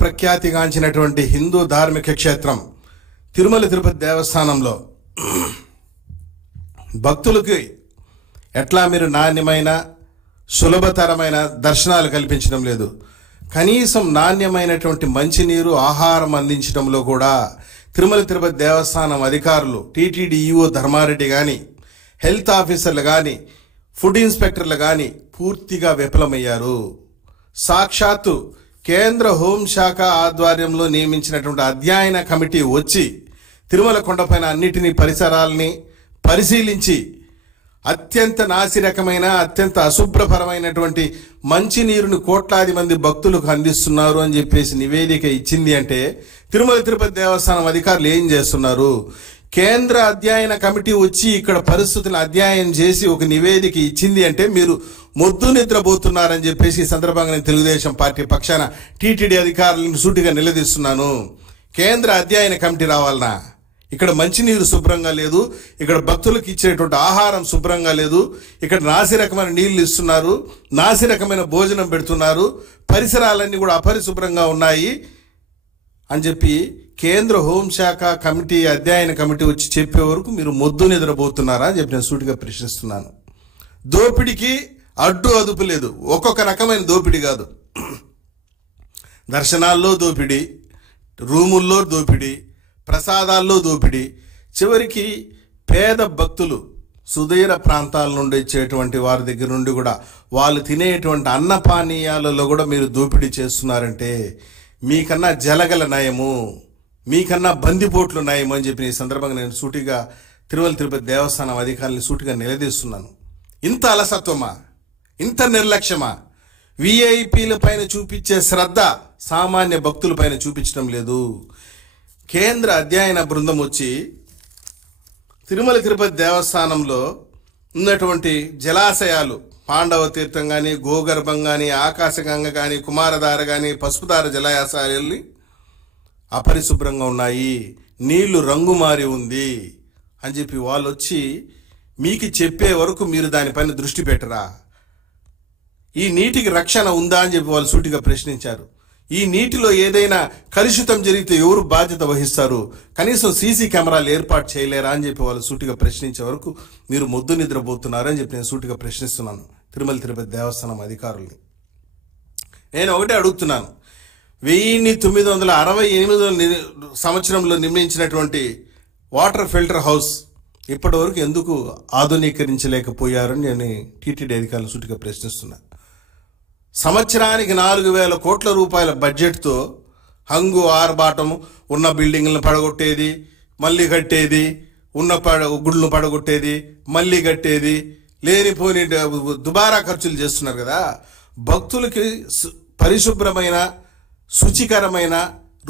ప్రఖ్యాతిగాంచినటువంటి హిందూ ధార్మిక క్షేత్రం తిరుమల తిరుపతి దేవస్థానంలో భక్తులకి ఎట్లా మీరు నాణ్యమైన సులభతరమైన దర్శనాలు కల్పించడం లేదు, కనీసం నాణ్యమైనటువంటి మంచినీరు ఆహారం అందించడంలో కూడా తిరుమల తిరుపతి దేవస్థానం అధికారులు టీటీడీ ఈఓ ధర్మారెడ్డి కానీ, హెల్త్ ఆఫీసర్లు కానీ, ఫుడ్ ఇన్స్పెక్టర్లు కానీ పూర్తిగా విఫలమయ్యారు. సాక్షాత్తు కేంద్ర హోంశాఖ ఆధ్వర్యంలో నియమించినటువంటి అధ్యయన కమిటీ వచ్చి తిరుమల కొండపైన అన్నిటినీ పరిసరాలని పరిశీలించి అత్యంత నాసిరకమైన అత్యంత అశుభ్రపరమైనటువంటి మంచినీరుని కోట్లాది మంది భక్తులకు అందిస్తున్నారు అని చెప్పేసి నివేదిక ఇచ్చింది అంటే తిరుమల తిరుపతి దేవస్థానం అధికారులు ఏం చేస్తున్నారు? కేంద్ర అధ్యయన కమిటీ వచ్చి ఇక్కడ పరిస్థితులను అధ్యయనం చేసి ఒక నివేదిక ఇచ్చింది అంటే మీరు మొద్దు నిద్రపోతున్నారని చెప్పేసి ఈ సందర్భంగా నేను తెలుగుదేశం పార్టీ పక్షాన టీటీడీ అధికారులను సూటిగా నిలదీస్తున్నాను. కేంద్ర అధ్యయన కమిటీ రావాలనా? ఇక్కడ మంచినీరు శుభ్రంగా లేదు, ఇక్కడ భక్తులకు ఇచ్చేటువంటి ఆహారం శుభ్రంగా లేదు, ఇక్కడ నాసిరకమైన నీళ్లు ఇస్తున్నారు, నాసిరకమైన భోజనం పెడుతున్నారు, పరిసరాలన్నీ కూడా అపరిశుభ్రంగా ఉన్నాయి అని చెప్పి కేంద్ర హోంశాఖ కమిటీ అధ్యయన కమిటీ వచ్చి చెప్పే వరకు మీరు మొద్దు నిద్రపోతున్నారా అని చెప్పి నేను సూటిగా ప్రశ్నిస్తున్నాను. దోపిడికి అడ్డు అదుపు లేదు. ఒక్కొక్క రకమైన దోపిడీ కాదు, దర్శనాల్లో దోపిడీ, రూముల్లో దోపిడీ, ప్రసాదాల్లో దోపిడీ, చివరికి పేద భక్తులు సుదూర ప్రాంతాల నుండి వచ్చేటువంటి వారి దగ్గర నుండి కూడా వాళ్ళు తినేటువంటి అన్నపానీయాలలో కూడా మీరు దోపిడీ చేస్తున్నారంటే మీకన్నా జలగల నయము, మీకన్నా బందిపోట్లు నయము అని చెప్పి ఈ సందర్భంగా నేను సూటిగా తిరుమల తిరుపతి దేవస్థానం అధికారులను సూటిగా నిలదీస్తున్నాను. ఇంత అలసత్వమా, ఇంత నిర్లక్ష్యమా? విఐపీల పైన చూపించే శ్రద్ధ సామాన్య భక్తుల పైన చూపించడం లేదు. కేంద్ర అధ్యయన బృందం వచ్చి తిరుమల తిరుపతి దేవస్థానంలో ఉన్నటువంటి జలాశయాలు పాండవ తీర్థం కానీ, గోగర్భం కానీ, ఆకాశగంగ కానీ, కుమారధార కానీ, పసుపుధార జలాశయాలు అపరిశుభ్రంగా ఉన్నాయి, నీళ్లు రంగు మారి ఉంది అని చెప్పి వాళ్ళు వచ్చి మీకు చెప్పే వరకు మీరు దానిపైన దృష్టి పెట్టరా? ఈ నీటికి రక్షణ ఉందా అని చెప్పి వాళ్ళు సూటిగా ప్రశ్నించారు. ఈ నీటిలో ఏదైనా కలుషితం జరిగితే ఎవరు బాధ్యత వహిస్తారు? కనీసం సీసీ కెమెరాలు ఏర్పాటు చేయలేరా అని చెప్పి వాళ్ళు సూటిగా ప్రశ్నించే వరకు మీరు మొద్దు నిద్రపోతున్నారని చెప్పి నేను సూటిగా ప్రశ్నిస్తున్నాను తిరుమల తిరుపతి దేవస్థానం అధికారుల్ని. నేను ఒకటే అడుగుతున్నాను, 1968 సంవత్సరంలో నిర్మించినటువంటి వాటర్ ఫిల్టర్ హౌస్ ఇప్పటి వరకు ఎందుకు ఆధునీకరించలేకపోయారని నేను టీటీడీ అధికారులు సూటిగా ప్రశ్నిస్తున్నాను. సంవత్సరానికి 4,000 కోట్ల రూపాయల బడ్జెట్తో హంగు ఆర్బాటము ఉన్న బిల్డింగ్లను పడగొట్టేది, మళ్ళీ కట్టేది, ఉన్న గుళ్ళు పడగొట్టేది, మళ్ళీ కట్టేది, లేనిపోని దుబారా ఖర్చులు చేస్తున్నారు కదా. భక్తులకి పరిశుభ్రమైన, శుచికరమైన,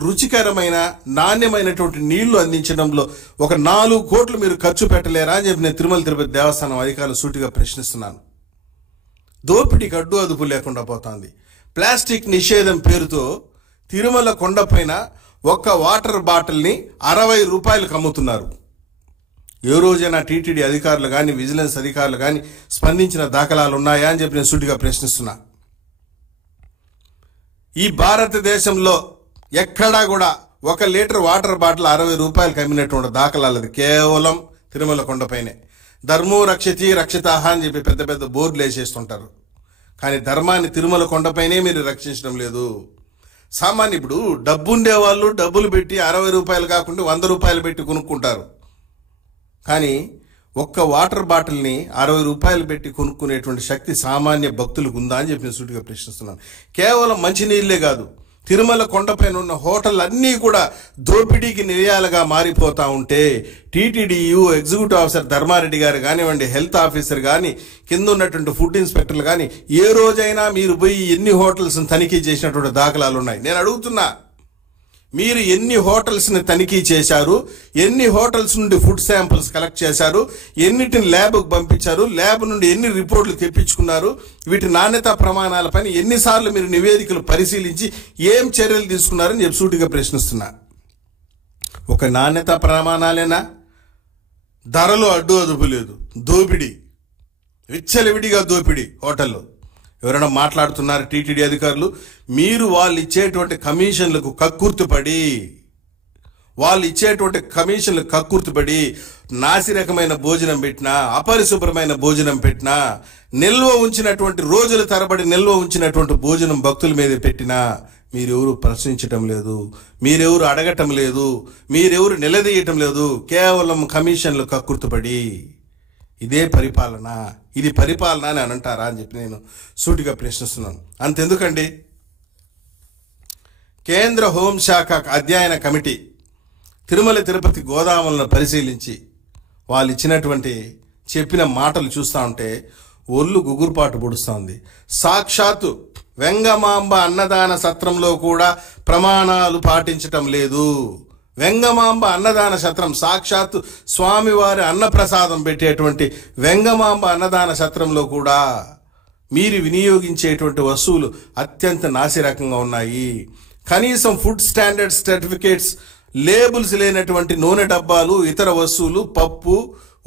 రుచికరమైన, నాణ్యమైనటువంటి నీళ్లు అందించడంలో ఒక 4 కోట్లు మీరు ఖర్చు పెట్టలేరా అని చెప్పి నేను తిరుమల తిరుపతి దేవస్థానం అధికారులు సూటిగా ప్రశ్నిస్తున్నాను. దోపిడీకి అడ్డు అదుపు లేకుండా పోతుంది. ప్లాస్టిక్ నిషేధం పేరుతో తిరుమల కొండపైన ఒక్క వాటర్ బాటిల్ని 60 రూపాయలకు అమ్ముతున్నారు. ఏ రోజైనా టీటీడీ అధికారులు కానీ, విజిలెన్స్ అధికారులు కానీ స్పందించిన దాఖలాలు ఉన్నాయా అని చెప్పి నేను సూటిగా ప్రశ్నిస్తున్నా. ఈ భారతదేశంలో ఎక్కడా కూడా 1 లీటర్ వాటర్ బాటిల్ 60 రూపాయలకు అమ్మినటువంటి దాఖలాలది కేవలం తిరుమల కొండపైనే. ధర్మో రక్షతి రక్షితాహ అని చెప్పి పెద్ద పెద్ద బోర్డులు వేసేస్తుంటారు, కానీ ధర్మాన్ని తిరుమల కొండపైనే మీరు రక్షించడం లేదు. సామాన్య ఇప్పుడు డబ్బు ఉండేవాళ్ళు డబ్బులు పెట్టి 60 రూపాయలు కాకుండా 100 రూపాయలు పెట్టి కొనుక్కుంటారు, కానీ ఒక్క వాటర్ బాటిల్ని 60 రూపాయలు పెట్టి కొనుక్కునేటువంటి శక్తి సామాన్య భక్తులకు ఉందా అని చెప్పి నేను సూటిగా ప్రశ్నిస్తున్నాను. కేవలం మంచినీళ్ళే కాదు, తిరుమల కొండపైన ఉన్న హోటల్ అన్నీ కూడా దోపిడీకి నిలయాలుగా మారిపోతా ఉంటే టీటీడీయు ఎగ్జిక్యూటివ్ ఆఫీసర్ ధర్మారెడ్డి గారు కానివ్వండి, హెల్త్ ఆఫీసర్ కానీ, కింద ఉన్నటువంటి ఫుడ్ ఇన్స్పెక్టర్లు కానీ ఏ రోజైనా మీరు పోయి ఎన్ని హోటల్స్ని తనిఖీ చేసినటువంటి దాఖలాలు ఉన్నాయి? నేను అడుగుతున్నా, మీరు ఎన్ని హోటల్స్ని తనిఖీ చేశారు? ఎన్ని హోటల్స్ నుండి ఫుడ్ శాంపిల్స్ కలెక్ట్ చేశారు? ఎన్నిటిని ల్యాబ్కు పంపించారు? ల్యాబ్ నుండి ఎన్ని రిపోర్ట్లు తెప్పించుకున్నారు? వీటి నాణ్యతా ప్రమాణాలపైన ఎన్నిసార్లు మీరు నివేదికలు పరిశీలించి ఏం చర్యలు తీసుకున్నారని చెప్పి సూటిగా ప్రశ్నిస్తున్నా. ఒక నాణ్యతా ప్రమాణాలేనా? ధరలు అడ్డు అదుపు లేదు, దోపిడీ, విచ్చలవిడిగా దోపిడీ. హోటల్లో ఎవరైనా మాట్లాడుతున్నారు టీటీడీ అధికారులు? మీరు వాళ్ళు ఇచ్చేటువంటి కమిషన్లకు కక్కుర్తిపడి నాసిరకమైన భోజనం పెట్టినా, అపరిశుభ్రమైన భోజనం పెట్టినా, నిల్వ ఉంచినటువంటి రోజుల తరబడి నిల్వ ఉంచినటువంటి భోజనం భక్తుల మీద పెట్టినా మీరెవరు ప్రశ్నించటం లేదు, మీరెవరు అడగటం లేదు, మీరెవరు నిలదీయటం లేదు. కేవలం కమిషన్లు కక్కుర్తిపడి ఇదే పరిపాలన, ఇది పరిపాలన అని అంటారా అని చెప్పి నేను సూటిగా ప్రశ్నిస్తున్నాను. అంతెందుకండి, కేంద్ర హోంశాఖ అధ్యయన కమిటీ తిరుమల తిరుపతి గోదాములను పరిశీలించి వాళ్ళు ఇచ్చినటువంటి చెప్పిన మాటలు చూస్తూ ఉంటే ఒళ్ళు గుగురుపాటు పొడుస్తోంది. సాక్షాత్తు వెంగమాంబ అన్నదాన సత్రంలో కూడా ప్రమాణాలు పాటించటం లేదు. వెంగమాంబ అన్నదాన సత్రం, సాక్షాత్తు స్వామివారి అన్నప్రసాదం పెట్టేటువంటి వెంగమాంబ అన్నదాన సత్రంలో కూడా మీరు వినియోగించేటువంటి వస్తువులు అత్యంత నాసిరకంగా ఉన్నాయి. కనీసం ఫుడ్ స్టాండర్డ్ సర్టిఫికేట్స్, లేబుల్స్ లేనటువంటి నూనె డబ్బాలు, ఇతర వస్తువులు, పప్పు,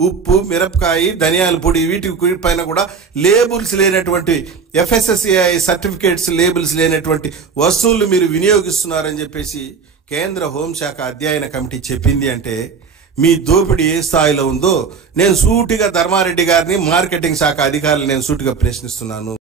ఉప్పు, మిరపకాయ, ధనియాల పొడి, వీటి పైన కూడా లేబుల్స్ లేనటువంటి FSSAI సర్టిఫికేట్స్ లేబుల్స్ లేనటువంటి వస్తువులు మీరు వినియోగిస్తున్నారని చెప్పేసి కేంద్ర హోంశాఖ అధ్యయన కమిటీ చెప్పింది అంటే మీ దోపిడీ ఏ స్థాయిలో ఉందో నేను సూటిగా ధర్మారెడ్డి గారిని, మార్కెటింగ్ శాఖ అధికారులు నేను సూటిగా ప్రశ్నిస్తున్నాను.